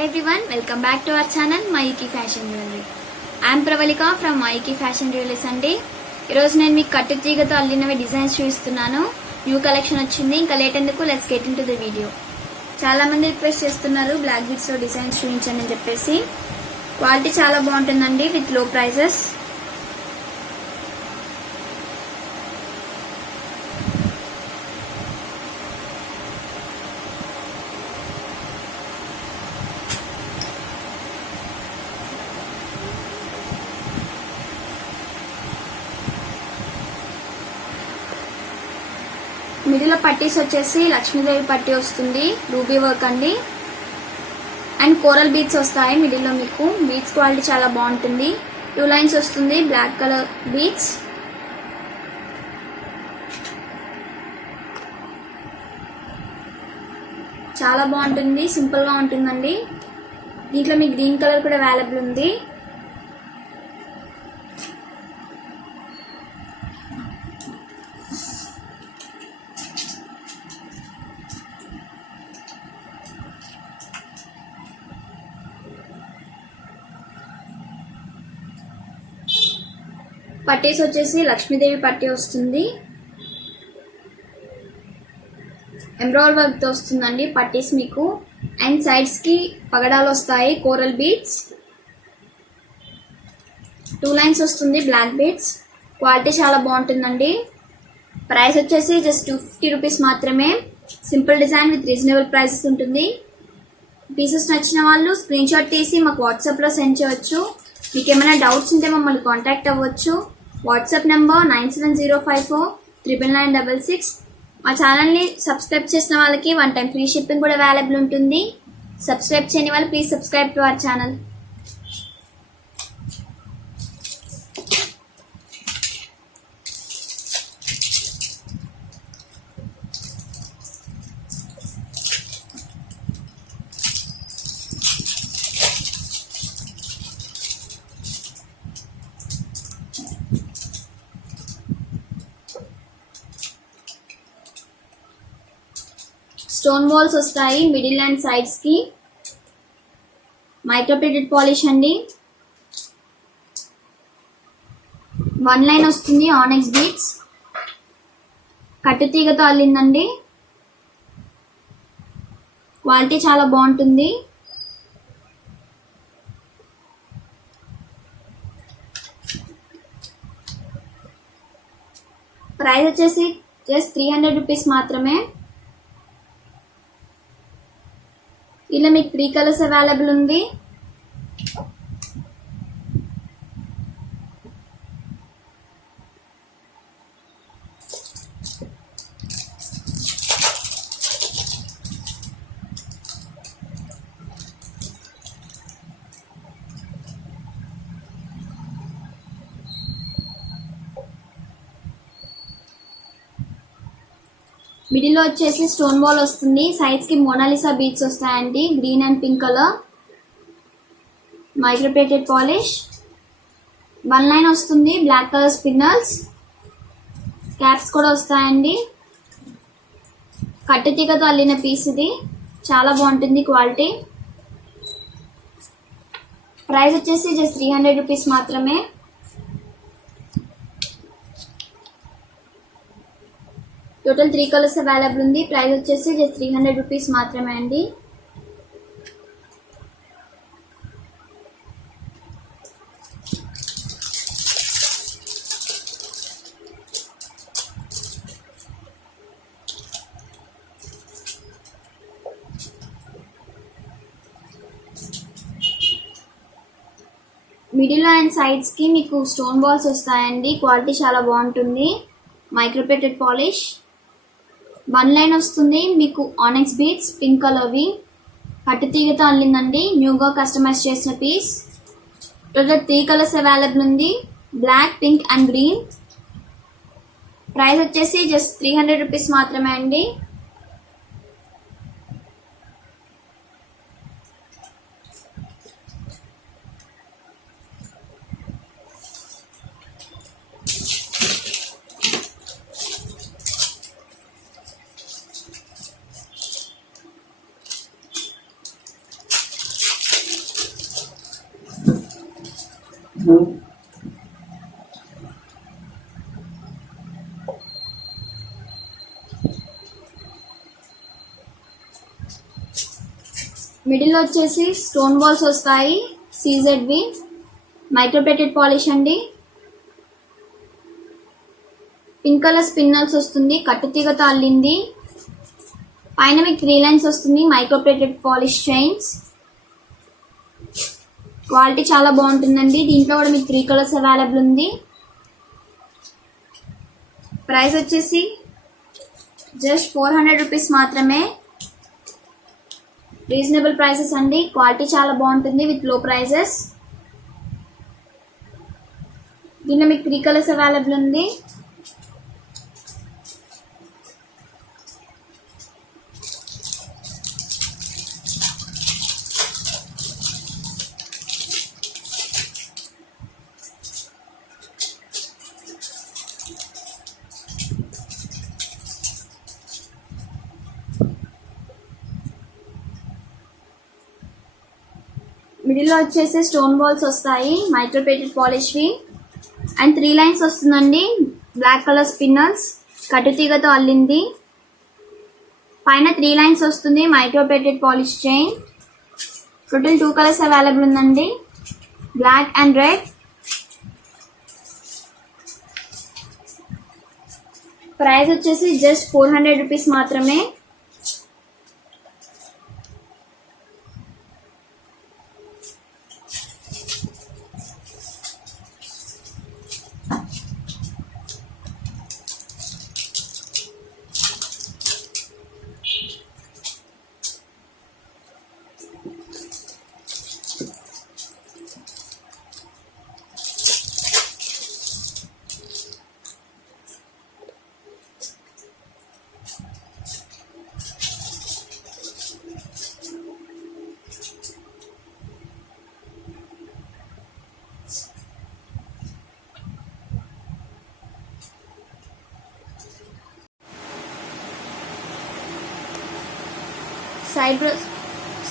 Hello everyone, welcome back to our channel Mayuki Fashion Jewelry. I am Pravalika from Mayuki Fashion Jewelers అండి. ఈరోజు నేను మీకు కట్టు తీగతో అల్లినవి డిజైన్స్ చూపిస్తున్నాను. న్యూ కలెక్షన్ వచ్చింది. ఇంకా లేట్ ఎందుకు, let's get into the video. చాలా మంది రిక్వెస్ట్ చేస్తున్నారు బ్లాక్ బీడ్స్ లో డిజైన్స్ చూపించండి అని చెప్పేసి. క్వాలిటీ చాలా బాగుంటుందండి విత్ లో ప్రైజెస్. మిడిల్ పట్టీస్ వచ్చేసి లక్ష్మీదేవి పట్టీ వస్తుంది, రూబీ వర్క్ అండి. అండ్ కోరల్ బీడ్స్ వస్తాయి మిడిల్ లో. మీకు బీడ్స్ క్వాలిటీ చాలా బాగుంటుంది. 2 లైన్స్ వస్తుంది, బ్లాక్ కలర్ బీడ్స్. చాలా బాగుంటుంది, సింపుల్ గా ఉంటుందండి. దీంట్లో మీకు గ్రీన్ కలర్ కూడా అవైలబుల్ ఉంది. పట్టీస్ వచ్చేసి లక్ష్మీదేవి పట్టీ వస్తుంది, ఎంబ్రాయిడరీ వర్క్ తో వస్తుందండి పట్టీస్ మీకు. అండ్ సైడ్స్ కి పగడాలు వస్తాయి, కోరల్ బీడ్స్. 2 లైన్స్ వస్తుంది, బ్లాక్ బీడ్స్. క్వాలిటీ చాలా బాగుంటుందండి. ప్రైస్ వచ్చేసి జస్ట్ 250 రూపీస్ మాత్రమే. Simple design with reasonable prices ఉంటుంది. పీసెస్ నచ్చిన వాళ్ళు స్క్రీన్ షాట్ తీసి మాకు వాట్సాప్ లో సెండ్ చేయవచ్చు. మీకు ఏమైనా డౌట్స్ ఉంటే మమ్మల్ని కాంటాక్ట్ అవ్వచ్చు. WhatsApp number 9704499966. మా ఛానల్ని సబ్స్క్రైబ్ చేసిన వాళ్ళకి 1 టైం ఫ్రీ షిప్పింగ్ కూడా అవైలబుల్ ఉంటుంది. సబ్స్క్రైబ్ చేయని వాళ్ళు please subscribe to our channel. Stone balls వస్తాయి మిడిల్ అండ్ సైడ్స్ కి. మైక్రోప్లేటెడ్ పాలిష్ అండి. 1 లైన్ వస్తుంది, ఆనెక్స్ బీడ్స్. కట్టు తీగతో అల్లిందండి. క్వాలిటీ చాలా బాగుంటుంది. ప్రైస్ వచ్చేసి జస్ట్ 300 రూపీస్ మాత్రమే. ఇలా మీకు 3 కలర్స్ అవైలబుల్ ఉంది. మిడిల్ లో వచ్చేసి స్టోన్ బాల్ వస్తుంది, సైడ్స్ కి మోనాలిసా బీడ్స్ వస్తాయండి, green and pink colour. Microplated polish. 1 line వస్తుంది, బ్లాక్ కలర్ స్పిన్నర్స్. క్యాప్స్ కూడా వస్తాయండి. కట్టు తీగతో అల్లిన పీస్ ఇది. చాలా బాగుంటుంది క్వాలిటీ. ప్రైస్ వచ్చేసి జస్ట్ 300 రూపీస్ మాత్రమే. టోటల్ 3 కలర్స్ అవైలబుల్ ఉంది. ప్రైస్ వచ్చేసి జస్ట్ 300 రూపీస్ మాత్రమే అండి. మిడిల్ అండ్ సైడ్స్ కి మీకు స్టోన్ బాల్స్ వస్తాయండి. క్వాలిటీ చాలా బాగుంటుంది. Microplated polish. 1 లైన్ వస్తుంది మీకు, ఆనెక్స్ బీడ్స్ పింక్ కలర్వి. కట్టు తీగతో అల్లిందండి, న్యూగా కస్టమైజ్ చేసిన పీస్. టోటల్ 3 కలర్స్ అవైలబుల్ ఉంది, black, pink and green. Price వచ్చేసి జస్ట్ 300 రూపీస్ మాత్రమే అండి. మిడిల్ వచ్చేసి స్టోన్ బాల్స్ వస్తాయి, CZV మైక్రోప్లేటెడ్ పాలిష్ అండి. పింక్ కలర్ స్పిన్నల్స్ వస్తుంది, కట్టుతీగతో అల్లింది. పైన మీకు 3 లైన్స్ వస్తుంది, మైక్రోప్లేటెడ్ పాలిష్ చైన్స్. క్వాలిటీ చాలా బాగుంటుందండి. దీంట్లో కూడా మీకు 3 కలర్స్ అవైలబుల్ ఉంది. ప్రైస్ వచ్చేసి జస్ట్ 400 రూపీస్ మాత్రమే. రీజనబుల్ ప్రైసెస్ అండి. క్వాలిటీ చాలా బాగుంటుంది విత్ లో ప్రైజెస్. దీనిలో మీకు 3 కలర్స్ అవైలబుల్ ఉంది. మిడిల్లో వచ్చేసి స్టోన్ బాల్స్ వస్తాయి, మైక్రోప్లేటెడ్ పాలిష్వి. అండ్ 3 లైన్స్ వస్తుందండి, బ్లాక్ కలర్ స్పిన్నర్స్, కట్టుతీగతో అల్లింది. పైన 3 లైన్స్ వస్తుంది, microplated polish chain. Total 2 colours available ఉందండి, బ్లాక్ అండ్ రెడ్. ప్రైస్ వచ్చేసి జస్ట్ 400 రూపీస్ మాత్రమే.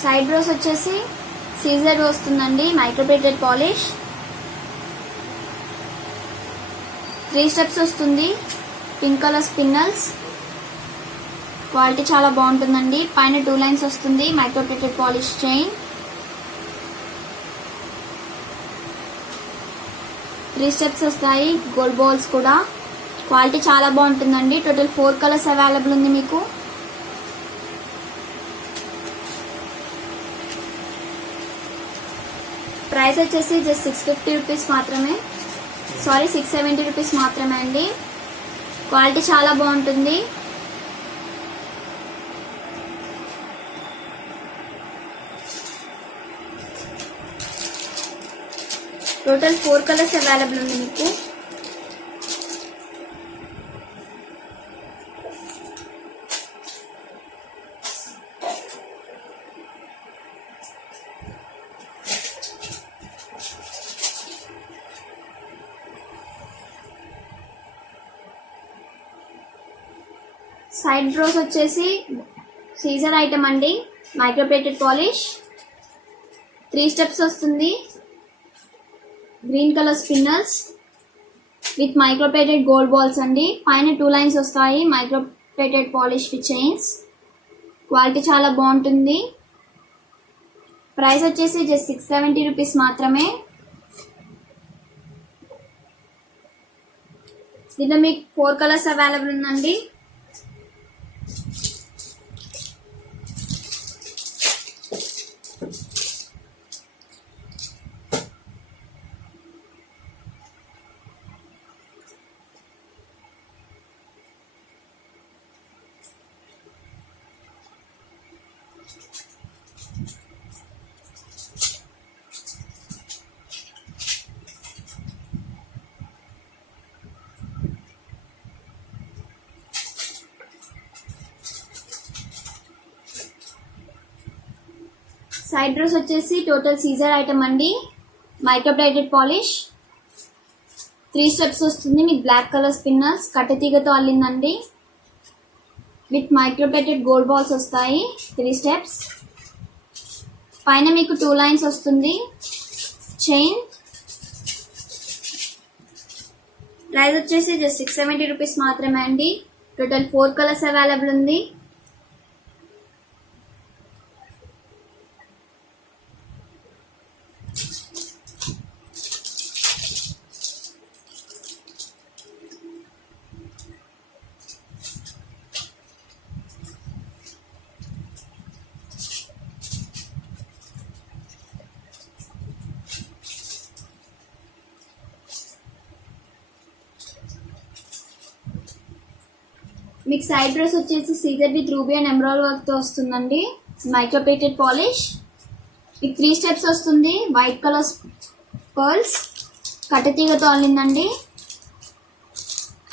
సైడ్ బ్రోస్ వచ్చేసి CZV వస్తుందండి, మైక్రోప్లేటెడ్ పాలిష్. 3 స్టెప్స్ వస్తుంది, పింక్ కలర్ స్పిన్నల్స్. క్వాలిటీ చాలా బాగుంటుందండి. పైన 2 లైన్స్ వస్తుంది, మైక్రోప్లేటెడ్ పాలిష్ చైన్. 3 స్టెప్స్ వస్తాయి, గోల్డ్ బాల్స్ కూడా. క్వాలిటీ చాలా బాగుంటుందండి. టోటల్ 4 కలర్స్ అవైలబుల్ ఉంది మీకు. ప్రైస్ వచ్చేసి జస్ట్ 650 రూపీస్ మాత్రమే. 670 రూపీస్ మాత్రమే అండి. క్వాలిటీ చాలా బాగుంటుంది. టోటల్ 4 కలర్స్ అవైలబుల్ ఉంది మీకు. సైడ్ బ్రోస్ వచ్చేసి సీజర్ ఐటమ్ అండి, మైక్రోప్లేటెడ్ పాలిష్. 3 స్టెప్స్ వస్తుంది, green colour spinners with microplated gold balls అండి. పైన 2 లైన్స్ వస్తాయి, microplated polish with chains. Quality చాలా బాగుంటుంది. ప్రైస్ వచ్చేసి జస్ట్ 670 రూపీస్ మాత్రమే. దీంట్లో మీకు 4 కలర్స్ అవైలబుల్ ఉందండి. సైడ్ బ్రోస్ వచ్చేసి టోటల్ సీజర్ ఐటమ్ అండి, మైక్రోప్లేటెడ్ పాలిష్. 3 స్టెప్స్ వస్తుంది, మీకు బ్లాక్ కలర్ స్పిన్నర్స్, కట్టెతీగతో అల్లిందండి. విత్ మైక్రోప్లేటెడ్ గోల్డ్ బాల్స్ వస్తాయి, 3 స్టెప్స్. పైన మీకు 2 లైన్స్ వస్తుంది, చైన్. ప్రైస్ వచ్చేసి జస్ట్ 670 రూపీస్ మాత్రమే అండి. టోటల్ 4 కలర్స్ అవైలబుల్ ఉంది. మీకు సైడ్ డ్రెస్ వచ్చేసి సీజర్ with ruby and emerald work తో వస్తుందండి. Micro plated polish. మీకు 3 స్టెప్స్ వస్తుంది. వైట్ కలర్ పర్ల్స్ కట్టతీగతో అల్లిందండి.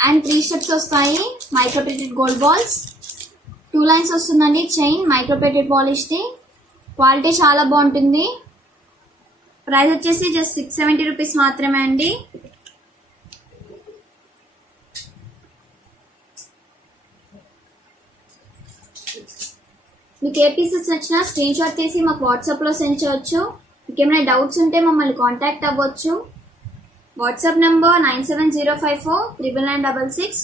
అండ్ 3 స్టెప్స్ వస్తాయి. Micro plated gold balls. 2 lines వస్తుందండి. చైన్ మైక్రో ప్లేటెడ్ పాలిష్ ది. క్వాలిటీ చాలా బాగుంటుంది. ప్రైస్ వచ్చేసి జస్ట్ 670 రూపీస్ మాత్రమే అండి. మీకు ఏ పీసెస్ నచ్చినా స్క్రీన్ షాట్ తీసి మాకు వాట్సాప్లో సెండ్ చేయొచ్చు. మీకు ఏమైనా డౌట్స్ ఉంటే మమ్మల్ని కాంటాక్ట్ అవ్వచ్చు. WhatsApp number 9705439966.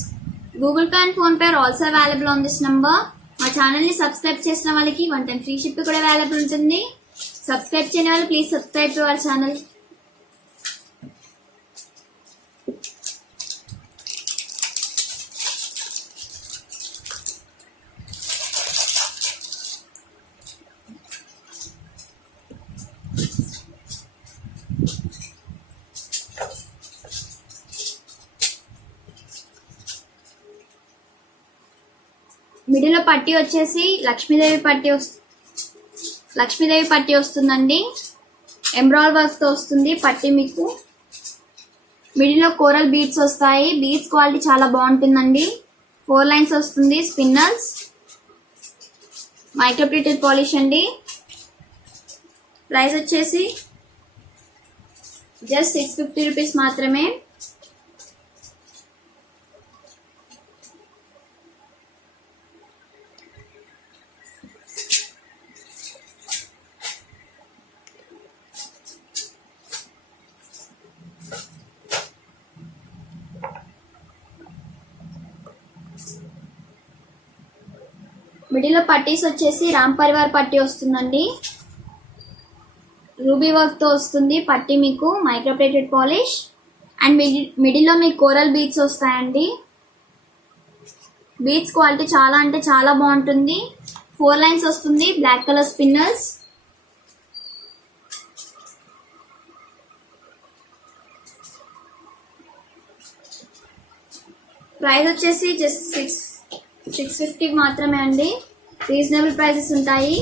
Google Pay and PhonePe are also available on this number. మా ఛానల్ని సబ్స్క్రైబ్ చేసిన వాళ్ళకి 1 టైం ఫ్రీ షిప్ కూడా అవైలబుల్ ఉంటుంది. సబ్స్క్రైబ్ చేయని వాళ్ళు please subscribe to our channel. మిడిల్లో పట్టీ వచ్చేసి లక్ష్మీదేవి పట్టీ వస్తుందండి. ఎంబ్రాయిడరీ వర్క్ తో వస్తుంది పట్టీ. మీకు మిడిల్లో కోరల్ బీడ్స్ వస్తాయి. బీడ్స్ క్వాలిటీ చాలా బాగుంటుందండి. 4 లైన్స్ వస్తుంది. స్పిన్నర్స్ మైక్రో ప్లేటెడ్ పాలిష్ అండి. ప్రైస్ వచ్చేసి జస్ట్ 650 రూపీస్ మాత్రమే. మిడిల్లో పట్టీస్ వచ్చేసి రామ్ పరివార్ పట్టీ వస్తుందండి. రూబీ వర్క్ తో వస్తుంది పట్టీ. మీకు మైక్రో ప్లేటెడ్ పాలిష్ అండ్ మిడిల్లో మీకు కోరల్ బీడ్స్ వస్తాయండి. బీడ్స్ క్వాలిటీ చాలా అంటే చాలా బాగుంటుంది. 4 లైన్స్ వస్తుంది. Black colour spinners. ప్రైస్ వచ్చేసి జస్ట్ 650 మాత్రమే అండి. రీజనబుల్ ప్రైసెస్ ఉంటాయి.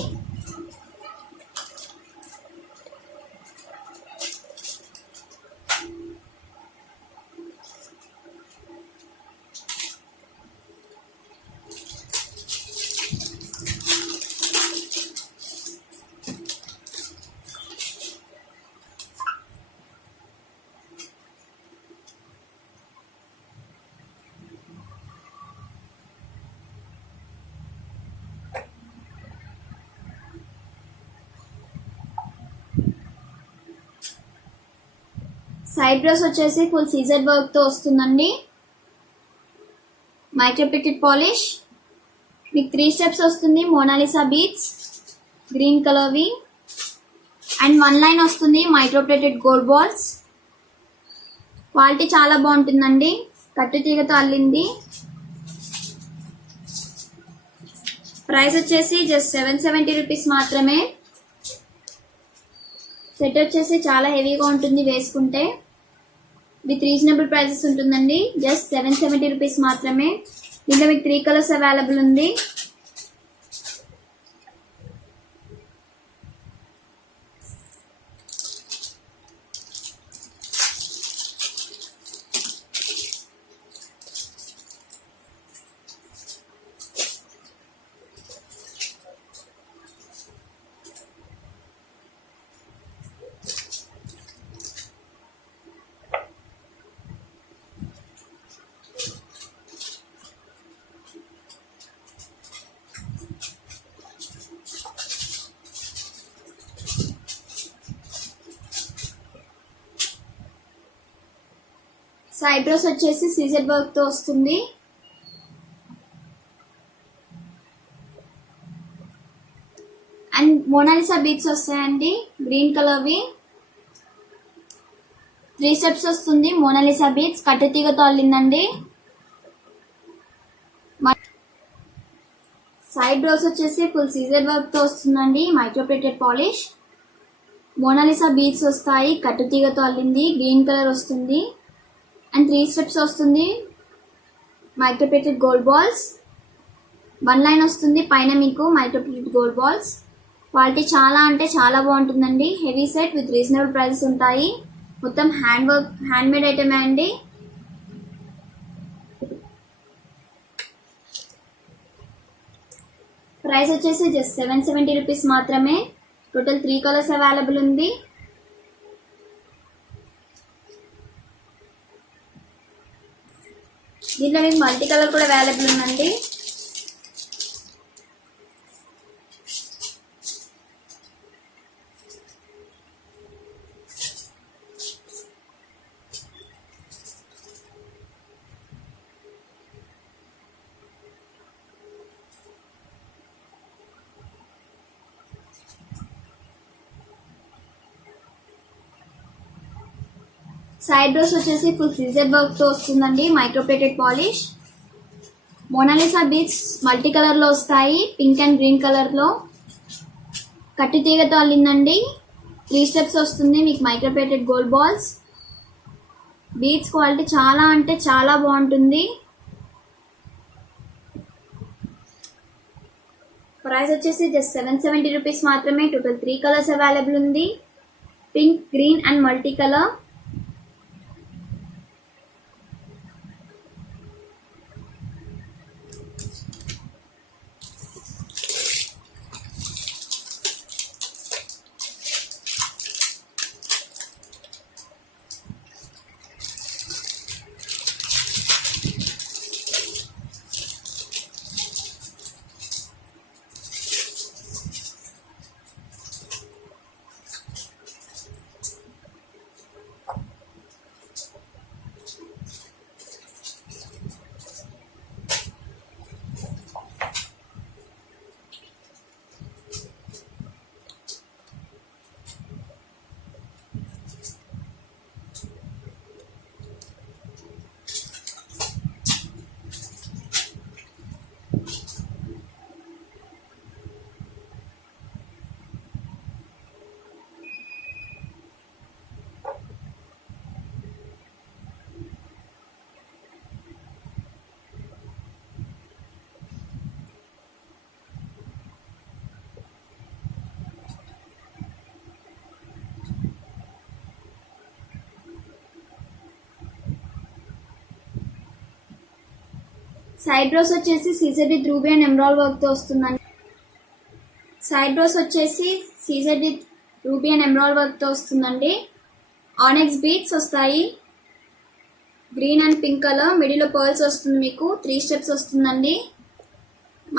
సైడ్ డ్రెస్ వచ్చేసి ఫుల్ సీజర్ వర్క్ తో వస్తుందండి. Micro plated polish. మీకు 3 స్టెప్స్ వస్తుంది. మోనాలిసా బీడ్స్ గ్రీన్ కలర్వి అండ్ 1 లైన్ వస్తుంది. Micro plated gold balls. Quality చాలా బాగుంటుందండి. కట్టు తీగతో అల్లింది. ప్రైస్ వచ్చేసి జస్ట్ 770 రూపీస్ మాత్రమే. సెట్ వచ్చేసి చాలా హెవీగా ఉంటుంది వేసుకుంటే. విత్ రీజనబుల్ ప్రైసెస్ ఉంటుందండి. జస్ట్ 770 రూపీస్ మాత్రమే. దీంట్లో మీకు 3 కలర్స్ అవైలబుల్ ఉంది. సైడ్ బ్రోస్ వచ్చేసి సీజర్ వర్క్ తో వస్తుంది. అండ్ మోనాలిసా బీట్స్ వస్తాయండి, గ్రీన్ కలర్వి. 3 స్టెప్స్ వస్తుంది. మోనాలిసా బీట్స్ కట్టుతీగతో అల్లిందండి. సైడ్ బ్రోస్ వచ్చేసి ఫుల్ సీజర్ వర్క్ తో వస్తుందండి, మైక్రోప్లేటెడ్ పాలిష్. మోనాలిసా బీట్స్ వస్తాయి, కట్టుతీగతో అల్లింది, గ్రీన్ కలర్ వస్తుంది. అండ్ 3 స్టెప్స్ వస్తుంది. మైక్రోప్లేటెడ్ గోల్డ్ బాల్స్ 1 లైన్ వస్తుంది. పైన మీకు మైక్రోప్లేటెడ్ గోల్డ్ బాల్స్. క్వాలిటీ చాలా అంటే చాలా బాగుంటుందండి. Heavy set with reasonable prices ఉంటాయి. మొత్తం హ్యాండ్ మేడ్ ఐటమే అండి. ప్రైస్ వచ్చేసి జస్ట్ 770 రూపీస్ మాత్రమే. టోటల్ 3 కలర్స్ అవైలబుల్ ఉంది. దీంట్లో మీకు మల్టీ కలర్ కూడా అవైలబుల్ ఉందండి. సైడ్ బ్రోస్ వచ్చేసి ఫుల్ సీజర్ వర్క్ తో వస్తుందండి, microplated polish. Mona Lisa beads multi colour లో వస్తాయి, పింక్ అండ్ గ్రీన్ కలర్ లో. కట్టి తీగతో అల్లిందండి. 3 స్టెప్స్ వస్తుంది. మీకు microplated gold balls. Beads quality చాలా అంటే చాలా బాగుంటుంది. ప్రైస్ వచ్చేసి జస్ట్ 770 రూపీస్ మాత్రమే. టోటల్ 3 కలర్స్ అవైలబుల్ ఉంది, pink, green and multicolour. Side బ్రోస్ వచ్చేసి సీజర్ with ruby and emerald work తో వస్తుందండి. సైడ్ బ్రోస్ వచ్చేసి సీజర్ with ruby and emerald work తో వస్తుందండి. ఆనెక్స్ బీట్స్ వస్తాయి, green and pink colour. Middle లో పర్ల్స్ వస్తుంది. మీకు 3 స్టెప్స్ వస్తుందండి.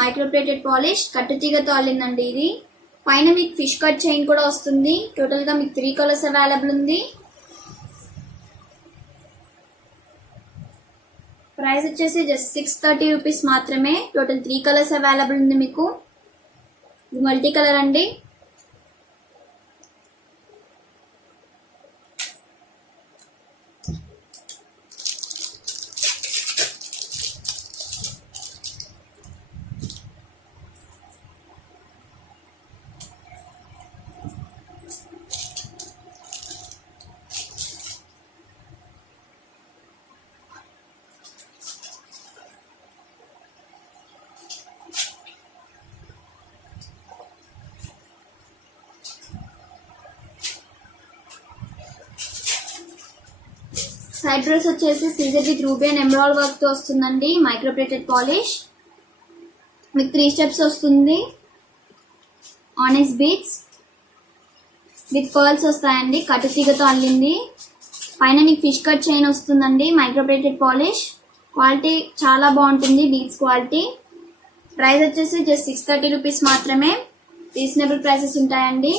మైక్రోప్లేటెడ్ పాలిష్ కట్టుతీగతో అల్లిందండి ఇది. పైన మీకు ఫిష్ కట్ చైన్ కూడా వస్తుంది. టోటల్ గా మీకు 3 కలర్స్ అవైలబుల్ ఉంది. ప్రైస్ వచ్చేసి జస్ట్ 630 రూపీస్ మాత్రమే. టోటల్ 3 కలర్స్ అవైలబుల్ ఉంది మీకు. ఇది మల్టీ కలర్ అండి. సైడ్ బ్రోస్ వచ్చేసి సీజర్ with ruby and emerald work తో వస్తుందండి, మైక్రోప్లేటెడ్ పాలిష్. మీకు 3 స్టెప్స్ వస్తుంది. ఆనెక్స్ బీట్స్ విత్ పర్ల్స్ వస్తాయండి, కట్టుతీగతో అల్లింది. పైన మీకు ఫిష్ కట్ చైన్ వస్తుందండి, మైక్రోప్లేటెడ్ పాలిష్. క్వాలిటీ చాలా బాగుంటుంది, బీట్స్ క్వాలిటీ. ప్రైస్ వచ్చేసి జస్ట్ 630 రూపీస్ మాత్రమే. రీజనబుల్ ప్రైసెస్ ఉంటాయండి.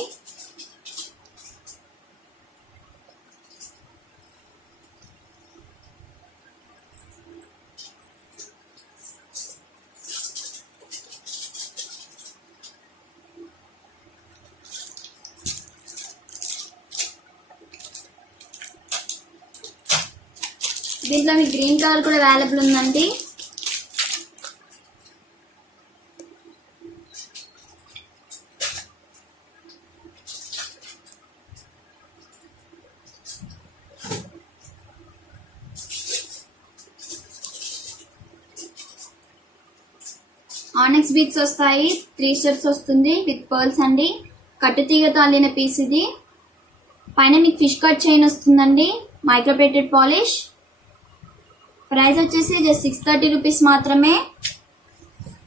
దీంట్లో మీకు గ్రీన్ కలర్ కూడా అవైలబుల్ ఉందండి. ఆనెక్స్ బీట్స్ వస్తాయి, 3 స్టెప్స్ వస్తుంది విత్ పర్ల్స్ అండి. కట్టుతీగతో అల్లిన పీస్ ఇది. పైన మీకు ఫిష్ కట్ చైన్ వస్తుందండి, మైక్రోప్లేటెడ్ పాలిష్. ప్రైస్ వచ్చేసి జస్ట్ 630 రూపీస్ మాత్రమే.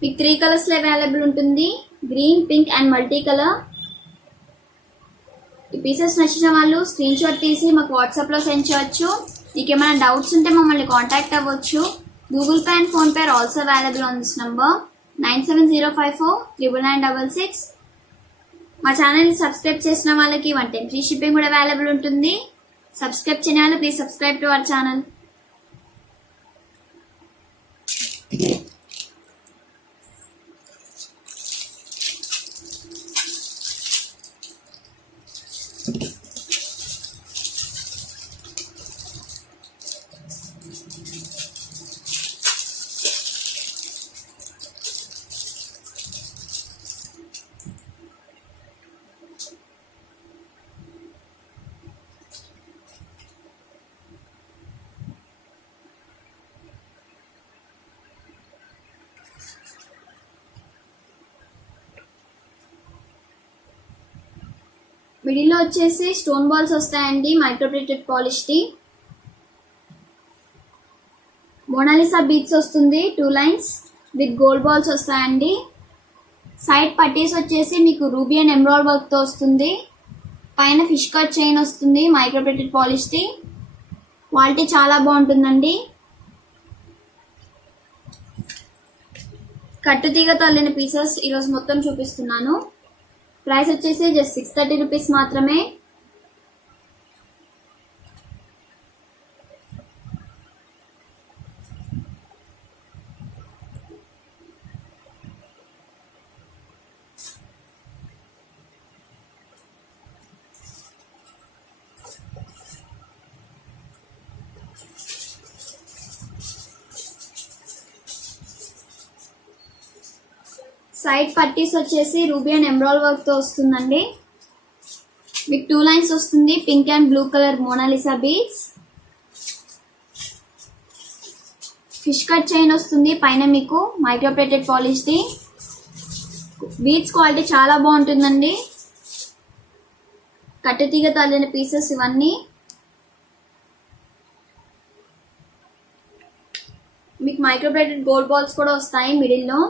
మీకు 3 కలర్స్ లో అవైలబుల్ ఉంటుంది, green, pink and multi colour. ఈ పీసెస్ నచ్చిన వాళ్ళు స్క్రీన్ షాట్ తీసి మాకు వాట్సాప్ లో సెండ్ చేయొచ్చు. మీకు ఏమైనా డౌట్స్ ఉంటే మమ్మల్ని కాంటాక్ట్ అవ్వచ్చు. Google Pay and PhonePe are also available on this number 9704999966. మా ఛానల్ని సబ్స్క్రైబ్ చేసిన వాళ్ళకి 1 time ఫ్రీ షిప్పింగ్ కూడా అవైలబుల్ ఉంటుంది. సబ్స్క్రైబ్ చేయని వాళ్ళు please subscribe to our channel. మిడిల్లో వచ్చేసి స్టోన్ బాల్స్ వస్తాయండి, మైక్రోప్లేటెడ్ పాలిష్ది. మోనాలిసా బీట్స్ వస్తుంది, 2 lines విత్ గోల్డ్ బాల్స్ వస్తాయండి. సైడ్ పట్టీస్ వచ్చేసి మీకు రూబీ అండ్ ఎమరాల్డ్ వర్క్ తో వస్తుంది. పైన ఫిష్ కట్ చైన్ వస్తుంది, మైక్రోప్లేటెడ్ పాలిష్ది. క్వాలిటీ చాలా బాగుంటుందండి. కట్టుతీగతో అల్లిన పీసెస్ ఈరోజు మొత్తం చూపిస్తున్నాను. ప్రైస్ వచ్చేసి జస్ట్ 630 రూపీస్ మాత్రమే. సైడ్ పట్టీస్ వచ్చేసి రూబీ అండ్ ఎమరాల్డ్ వర్క్ తో వస్తుందండి. మీకు 2 lines వస్తుంది, pink and blue colour Mona Lisa beads. Fish cut chain వస్తుంది, పైన మీకు మైక్రోప్లేటెడ్ పాలిష్ది. బీడ్స్ క్వాలిటీ చాలా బాగుంటుందండి. కట్టుతీగతో అల్లిన పీసెస్ ఇవన్నీ. మీకు మైక్రోప్లేటెడ్ గోల్డ్ బాల్స్ కూడా వస్తాయి మిడిల్లో.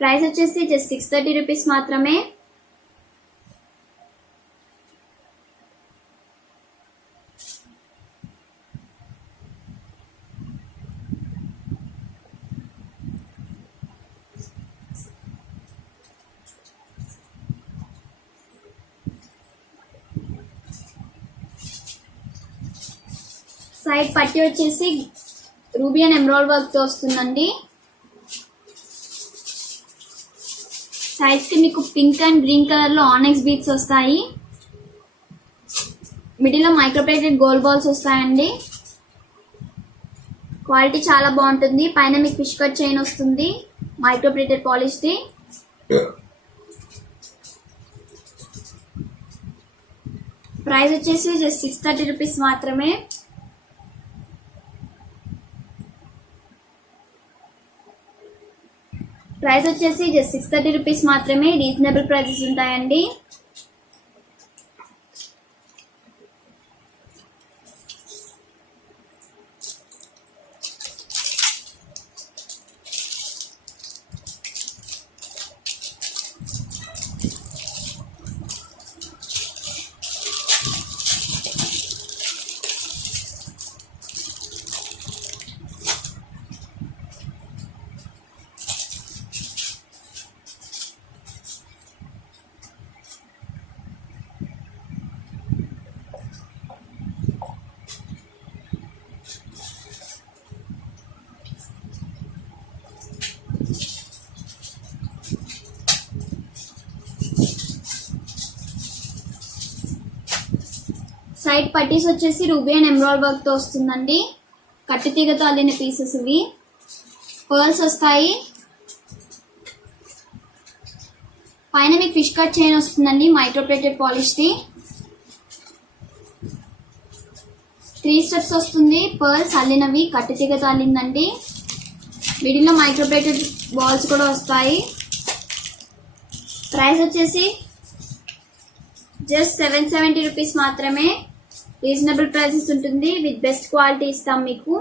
ప్రైస్ వచ్చేసి జస్ట్ 630 రూపీస్ మాత్రమే. సైడ్ పట్టీ వచ్చేసి రూబీ అండ్ ఎమరాల్డ్ వర్క్ తో వస్తుందండి. సైడ్స్ కి మీకు పింక్ అండ్ గ్రీన్ కలర్ లో ఆనెక్స్ బీట్స్ వస్తాయి. మిడిల్ లో మైక్రోప్లేటెడ్ గోల్డ్ బాల్స్ వస్తాయండి. క్వాలిటీ చాలా బాగుంటుంది. పైన మీకు ఫిష్ కట్ చైన్ వస్తుంది, మైక్రోప్లేటెడ్ పాలిష్ది. ప్రైస్ వచ్చేసి జస్ట్ 630 రూపీస్ మాత్రమే. ప్రైస్ వచ్చేసి జస్ట్ 630 రూపీస్ మాత్రమే. రీజనబుల్ ప్రైజెస్ ఉంటాయండి. సైడ్ పట్టీస్ వచ్చేసి రూబీ అండ్ ఎమరాల్డ్ వర్క్ తో వస్తుందండి. కట్టు తీగతో అల్లిన పీసెస్ ఇవి. పర్ల్స్ వస్తాయి. పైన మీకు ఫిష్ కట్ చైన్ వస్తుందండి మైక్రోప్లేటెడ్ పాలిష్ది. 3 స్టెప్స్ వస్తుంది. పర్ల్స్ అల్లినవి కట్టు తీగతో అల్లిందండి. మిడిల్లో మైక్రోప్లేటెడ్ బాల్స్ కూడా వస్తాయి. ప్రైస్ వచ్చేసి జస్ట్ 770 రూపీస్ మాత్రమే. రీజనబుల్ ప్రైసెస్ ఉంటుంది. విత్ బెస్ట్ క్వాలిటీ ఇస్తాం మీకు.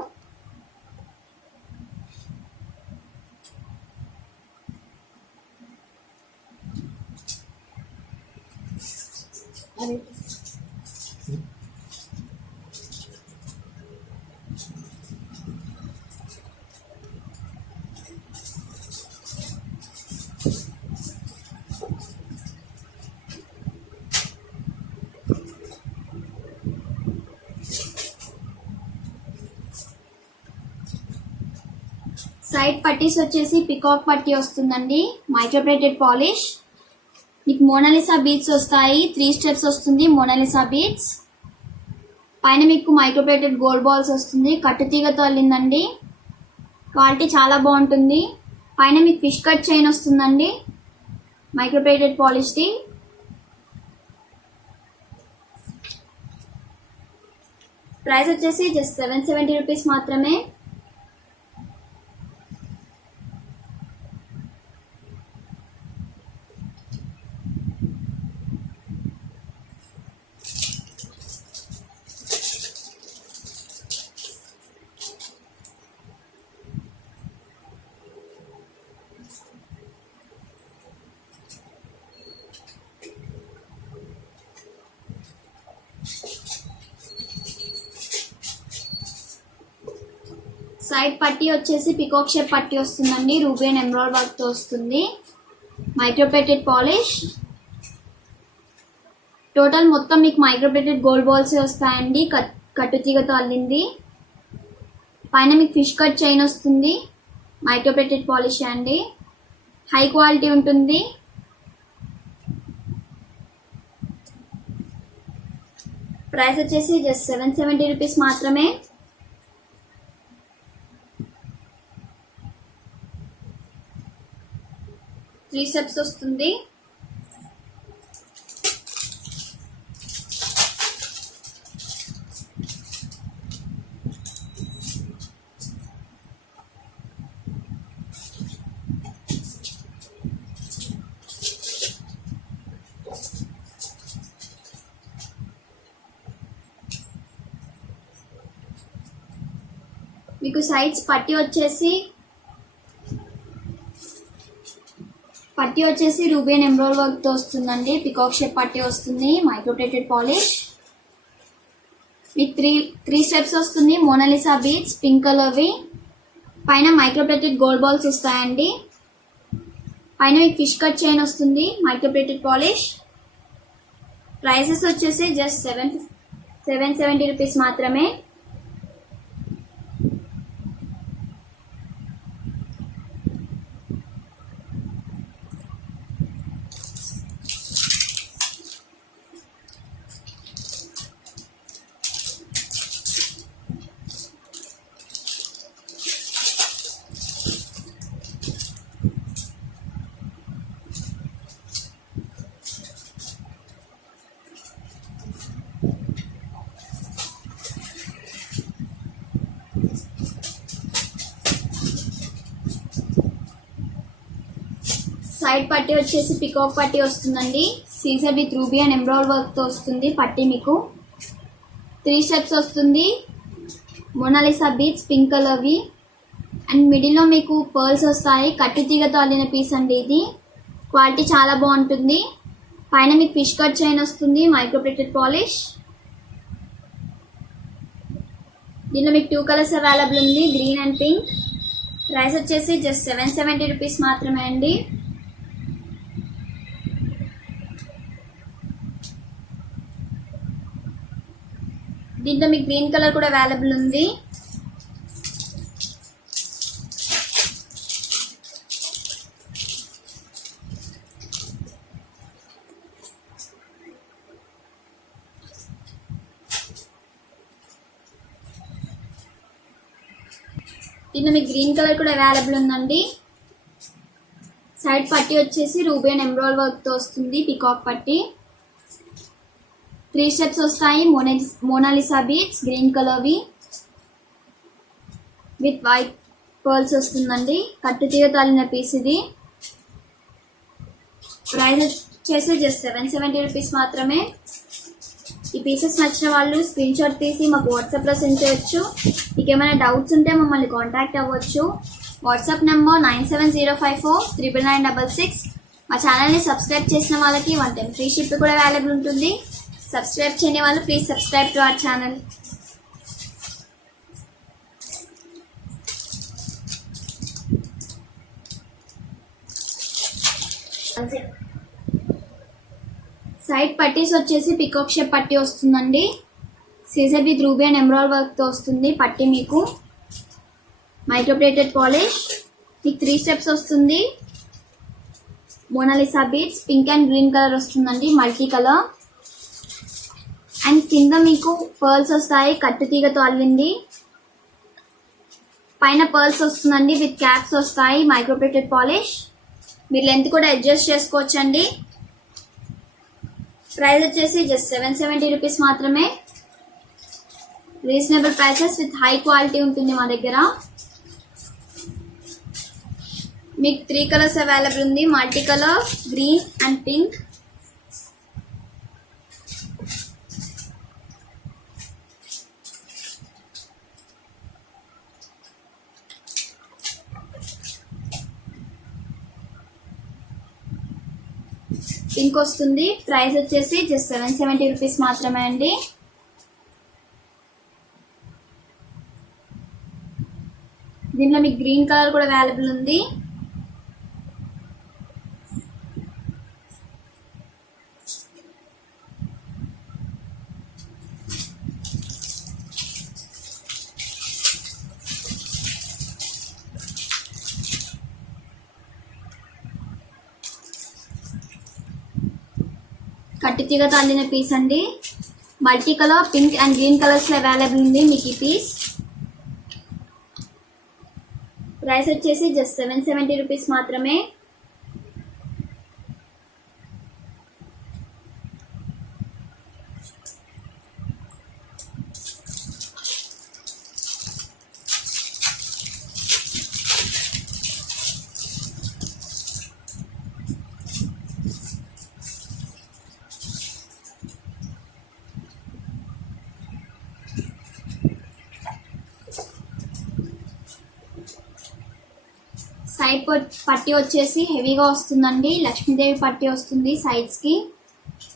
సైడ్ పట్టీస్ వచ్చేసి పికాక్ పట్టీ వస్తుందండి మైక్రోప్లేటెడ్ పాలిష్. మీకు మోనాలిసా బీడ్స్ వస్తాయి. 3 స్టెప్స్ వస్తుంది మోనాలిసా బీడ్స్. పైన మీకు మైక్రోప్లేటెడ్ గోల్డ్ బాల్స్ వస్తుంది. కట్టు తీగతో అల్లిందండి. క్వాలిటీ చాలా బాగుంటుంది. పైన మీకు ఫిష్ కట్ చైన్ వస్తుందండి మైక్రోప్లేటెడ్ పాలిష్ది. ప్రైస్ వచ్చేసి జస్ట్ 770 రూపీస్ మాత్రమే. సైడ్ పట్టీ వచ్చేసి పికాక్ షేప్ పట్టీ వస్తుందండి. రూబీ అండ్ ఎమరాల్డ్ వర్క్ తో వస్తుంది. Microplated polish. టోటల్ మొత్తం మీకు మైక్రోప్లేటెడ్ గోల్డ్ బాల్స్ వస్తాయండి. కట్టు తీగతో అల్లింది. పైన మీకు ఫిష్ కట్ చైన్ వస్తుంది. మైక్రోప్లేటెడ్ పాలిష్ అండి. హై క్వాలిటీ ఉంటుంది. ప్రైస్ వచ్చేసి జస్ట్ 770 రూపీస్ మాత్రమే. త్రీ స్టెప్స్ వస్తుంది. మీకు సైడ్స్ పట్టీ వచ్చేసి రూబీ అండ్ ఎమరాల్డ్ వర్క్ తో వస్తుందండి. పికాక్ షేప్ పట్టీ వస్తుంది. Microplated polish. మీకు త్రీ స్టెప్స్ వస్తుంది. మోనాలిసా బీడ్స్ పింక్ కలర్వి. పైన మైక్రోప్లేటెడ్ గోల్డ్ బాల్స్ వస్తాయండి. పైన మీకు ఫిష్ కట్ చైన్ వస్తుంది. Microplated polish. ప్రైసెస్ వచ్చేసి జస్ట్ 770 రూపీస్ మాత్రమే. సైడ్ పట్టీ వచ్చేసి పికాక్ పట్టీ వస్తుందండి. సీజర్ with ruby and emerald work తో వస్తుంది పట్టీ. మీకు 3 స్టెప్స్ వస్తుంది. మోనాలిసా బీడ్స్ పింక్ కలర్వి. అండ్ మిడిల్లో మీకు పర్ల్స్ వస్తాయి. కట్టు తీగతో అల్లిన పీస్ అండి ఇది. క్వాలిటీ చాలా బాగుంటుంది. పైన మీకు ఫిష్ కట్ చైన్ వస్తుంది. Microplated polish. దీనిలో మీకు 2 కలర్స్ అవైలబుల్ ఉంది, గ్రీన్ అండ్ పింక్. ప్రైస్ వచ్చేసి జస్ట్ 770 రూపీస్ మాత్రమే అండి. దీంట్లో మీకు గ్రీన్ కలర్ కూడా అవైలబుల్ ఉంది. దీనిలో మీకు గ్రీన్ కలర్ కూడా అవైలబుల్ ఉందండి. సైడ్ పట్టీ వచ్చేసి రూబీ అండ్ ఎమ్రాయిడ్ వర్క్తో వస్తుంది, పికాక్ పట్టీ. 3 స్టెప్స్ వస్తాయి. మోనాలిసా బీడ్స్ గ్రీన్ కలర్వి విత్ వైట్ పర్ల్స్ వస్తుందండి. కట్టు తీగ తాలిన పీస్ ఇది. ప్రైస్ వచ్చేసి జస్ట్ 770 రూపీస్ మాత్రమే. ఈ పీసెస్ నచ్చిన వాళ్ళు స్క్రీన్ షాట్ తీసి మాకు వాట్సాప్లో సెండ్ చేయొచ్చు. మీకు ఏమైనా డౌట్స్ ఉంటే మమ్మల్ని కాంటాక్ట్ అవ్వచ్చు. WhatsApp number 9705439966. మా ఛానల్ని సబ్స్క్రైబ్ చేసిన వాళ్ళకి 1 టైం ఫ్రీ షిప్ కూడా అవైలబుల్ ఉంటుంది. సబ్స్క్రైబ్ చేయని వాళ్ళు please subscribe to our channel. Side పట్టీస్ వచ్చేసి పికాక్ షేప్ పట్టీ వస్తుందండి. సీజర్ విత్ రూబీ అండ్ ఎమరాల్డ్ వర్క్తో వస్తుంది పట్టీ. మీకు మైక్రోప్లేటెడ్ పాలిష్. మీకు 3 స్టెప్స్ వస్తుంది. Mona Lisa beads pink and green colour వస్తుందండి, మల్టీ కలర్. అండ్ కింద మీకు పర్ల్స్ వస్తాయి, కట్టు తీగతో అల్లింది. పైన పర్ల్స్ వస్తుందండి విత్ క్యాప్స్ వస్తాయి, మైక్రోప్లేటెడ్ పాలిష్. మీరు లెంత్ కూడా అడ్జస్ట్ చేసుకోవచ్చండి. ప్రైస్ వచ్చేసి జస్ట్ 770 రూపీస్ మాత్రమే. Reasonable prices with high quality ఉంటుంది మా దగ్గర. మీకు 3 కలర్స్ అవైలబుల్ ఉంది, multi colour, green and pink. Pink వస్తుంది. ప్రైస్ వచ్చేసి జస్ట్ 770 రూపీస్ మాత్రమే అండి. దీనిలో మీకు గ్రీన్ కలర్ కూడా అవైలబుల్ ఉంది. కట్టి తీగ తాలిన పీస్ అండి. Multi colour pink and green colours లో అవైలబుల్ ఉంది మీకు ఈ పీస్. ప్రైస్ వచ్చేసి జస్ట్ 770 రూపీస్ మాత్రమే. సైడ్ పట్టీ వచ్చేసి హెవీగా వస్తుందండి. లక్ష్మీదేవి పట్టీ వస్తుంది సైడ్స్ కి.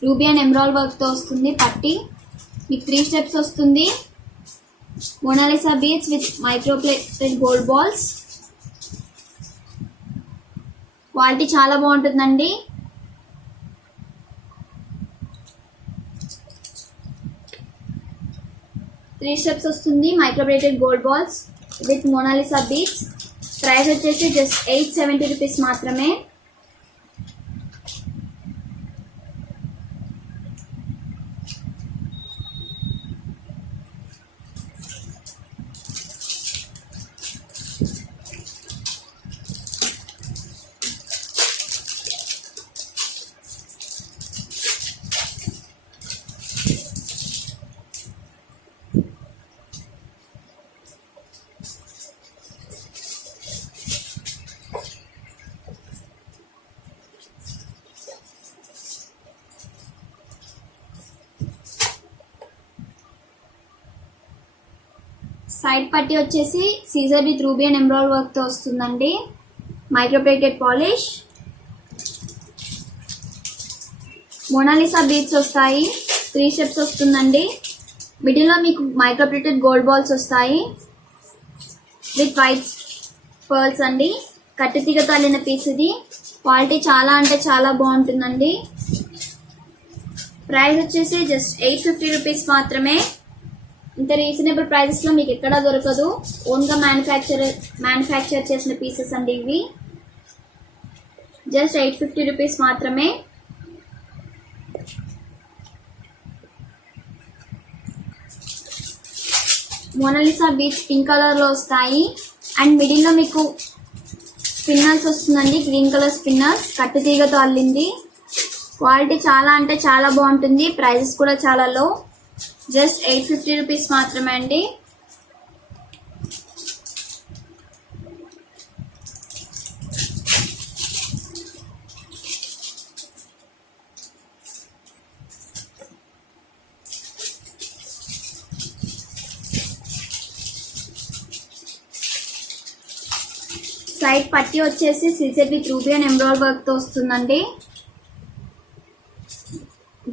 రూబీ అండ్ ఎమరాల్డ్ వర్క్ తో వస్తుంది పట్టీ. మీకు 3 స్టెప్స్ వస్తుంది. Mona Lisa beads with microplated gold balls. Quality చాలా బాగుంటుందండి. త్రీ స్టెప్స్ వస్తుంది. Microplated gold balls with Mona Lisa beads. Price వచ్చేసి జస్ట్ 870 రూపీస్ మాత్రమే. సైడ్ పట్టీ వచ్చేసి సీజర్ with ruby and emerald work తో వస్తుందండి. Microplated polish. మోనాలిసా బీడ్స్ వస్తాయి. 3 స్టెప్స్ వస్తుందండి. మిడిల్ లో మీకు మైక్రోప్లేటెడ్ గోల్డ్ బాల్స్ వస్తాయి విత్ వైట్ పర్ల్స్ అండి. కట్టి తీగతో అల్లిన పీస్ ఇది. క్వాలిటీ చాలా అంటే చాలా బాగుంటుందండి. ప్రైస్ వచ్చేసి జస్ట్ 850 రూపీస్ మాత్రమే. ఇంత రీజనబుల్ ప్రైజెస్ లో మీకు ఎక్కడా దొరకదు. ఓన్ గా మ్యానుఫ్యాక్చర్ చేసిన పీసెస్ అండి ఇవి. జస్ట్ 850 రూపీస్ మాత్రమే. మోనాలిసా బీడ్స్ పింక్ కలర్ లో వస్తాయి అండ్ మిడిల్లో మీకు స్పిన్నర్స్ వస్తుందండి, గ్రీన్ కలర్ స్పిన్నర్స్ కట్టు తీగతో అల్లింది. క్వాలిటీ చాలా అంటే చాలా బాగుంటుంది. ప్రైజెస్ కూడా చాలా లో, జస్ట్ 850 రూపీస్ మాత్రమే అండి. సైడ్ పట్టి వచ్చేసి CZ with ruby and embroidery work తో వస్తుందండి.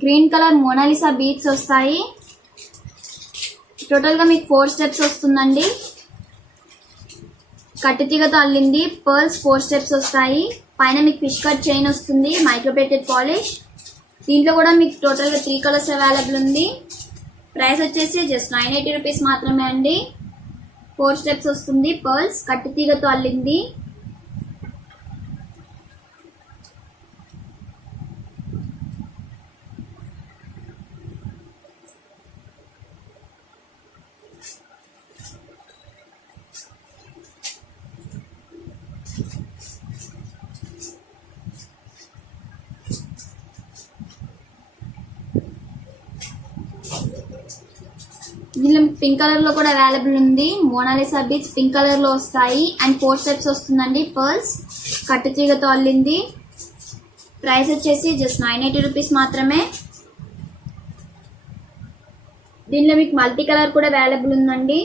గ్రీన్ కలర్ మోనాలిసా బీడ్స్ వస్తాయి. టోటల్ గా మీకు 4 స్టెప్స్ వస్తుందండి. కట్టు తీగతో అల్లింది. పర్ల్స్ 4 స్టెప్స్ వస్తాయి. పైన మీకు ఫిష్ కట్ చైన్ వస్తుంది, మైక్రోప్లేటెడ్ పాలిష్. దీంట్లో కూడా మీకు టోటల్ గా 3 కలర్స్ అవైలబుల్ ఉంది. ప్రైస్ వచ్చేసి జస్ట్ 980 రూపీస్ మాత్రమే అండి. 4 స్టెప్స్ వస్తుంది. పర్ల్స్ కట్టు తీగతో అల్లింది. దీనిలో పింక్ కలర్ లో కూడా అవైలబుల్ ఉంది. మోనాలిసా బీడ్స్ పింక్ కలర్ లో వస్తాయి అండ్ 4 స్టెప్స్ వస్తుందండి. పర్ల్స్ కట్టు తీగతో అల్లింది. ప్రైస్ వచ్చేసి జస్ట్ 980 రూపీస్ మాత్రమే. దీనిలో మీకు మల్టీ కలర్ కూడా అవైలబుల్ ఉందండి.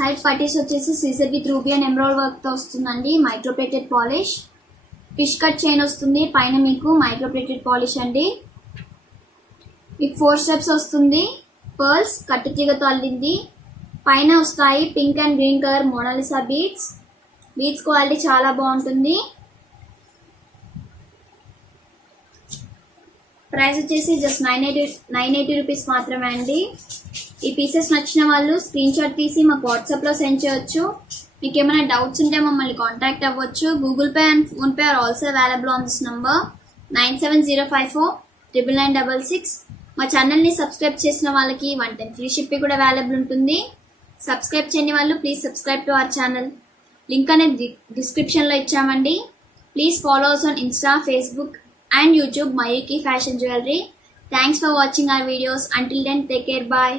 సైడ్ పట్టీస్ వచ్చేసి సీజర్ with ruby and embroidery work తో వస్తుందండి. Microplated polish, fish cut chain వస్తుంది. పైన మీకు మైక్రోప్లేటెడ్ పాలిష్ అండి. మీకు 4 స్టెప్స్ వస్తుంది. పర్ల్స్ కట్టు తీగతో అల్లింది. పైన వస్తాయి pink and green colour Mona Lisa beads. Beads quality చాలా బాగుంటుంది. ప్రైస్ వచ్చేసి జస్ట్ 980 రూపీస్ మాత్రమే అండి. ఈ పీసెస్ నచ్చిన వాళ్ళు స్క్రీన్ షాట్ తీసి మాకు వాట్సాప్లో సెండ్ చేయొచ్చు. మీకు ఏమైనా డౌట్స్ ఉంటే మమ్మల్ని కాంటాక్ట్ అవ్వచ్చు. Google Pay and PhonePe are also available on this number 9705499966. మా ఛానల్ని సబ్స్క్రైబ్ చేసిన వాళ్ళకి 1 time ఫ్రీ షిప్పింగ్ కూడా అవైలబుల్ ఉంటుంది. సబ్స్క్రైబ్ చేయని వాళ్ళు please subscribe to our channel. Link అనేది డిస్క్రిప్షన్లో ఇచ్చామండి. Please follow us on Insta, Facebook and YouTube Mayuki Fashion Jewelry. Thanks for watching our videos. Until then, take care. Bye.